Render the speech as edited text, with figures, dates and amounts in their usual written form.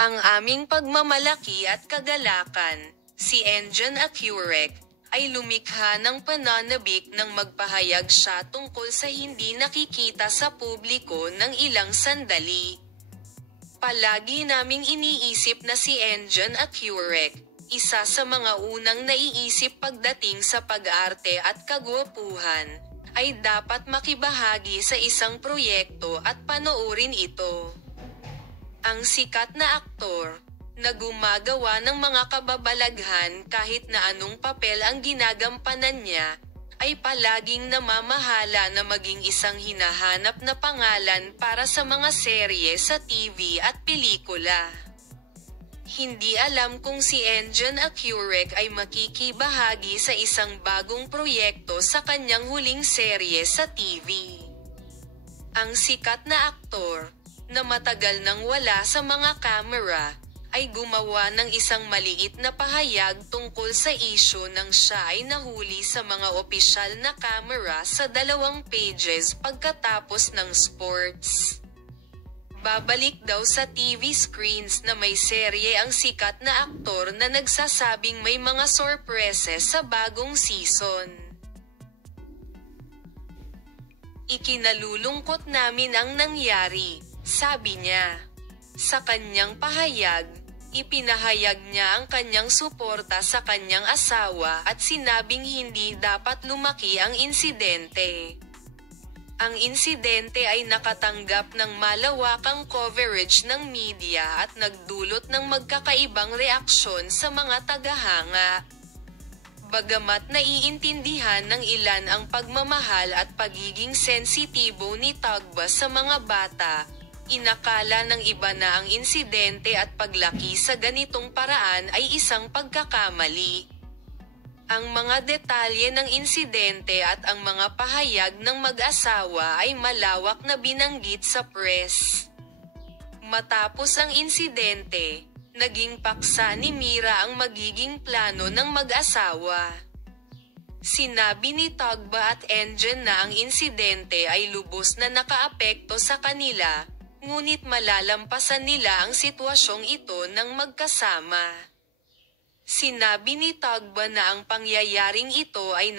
Ang aming pagmamalaki at kagalakan, si Engin Acurec, ay lumikha ng pananabik nang magpahayag siya tungkol sa hindi nakikita sa publiko ng ilang sandali. Palagi naming iniisip na si Engin Acurec, isa sa mga unang naiisip pagdating sa pag-arte at kagwapuhan, ay dapat makibahagi sa isang proyekto at panoorin ito. Ang sikat na aktor, na gumagawa ng mga kababalaghan kahit na anong papel ang ginagampanan niya, ay palaging namamahala na maging isang hinahanap na pangalan para sa mga serye sa TV at pelikula. Hindi alam kung si Engin Acurec ay makikibahagi sa isang bagong proyekto sa kanyang huling serye sa TV. Ang sikat na aktor, na matagal nang wala sa mga kamera, ay gumawa ng isang maliit na pahayag tungkol sa isyu nang siya ay nahuli sa mga opisyal na kamera sa 2 pages pagkatapos ng sports. Babalik daw sa TV screens na may serye ang sikat na aktor na nagsasabing may mga sorpreses sa bagong season. Ikinalulungkot namin ang nangyari, sabi niya. Sa kanyang pahayag, ipinahayag niya ang kanyang suporta sa kanyang asawa at sinabing hindi dapat lumaki ang insidente. Ang insidente ay nakatanggap ng malawakang coverage ng media at nagdulot ng magkakaibang reaksyon sa mga tagahanga. Bagamat naiintindihan ng ilan ang pagmamahal at pagiging sensitibo ni Tagba sa mga bata, inakala ng iba na ang insidente at paglaki sa ganitong paraan ay isang pagkakamali. Ang mga detalye ng insidente at ang mga pahayag ng mag-asawa ay malawak na binanggit sa press. Matapos ang insidente, naging paksa ni Mira ang magiging plano ng mag-asawa. Sinabi ni Tagba at Engin na ang insidente ay lubos na nakaapekto sa kanila, ngunit malalampasan nila ang sitwasyong ito ng magkasama. Sinabi ni Tagba na ang pangyayaring ito ay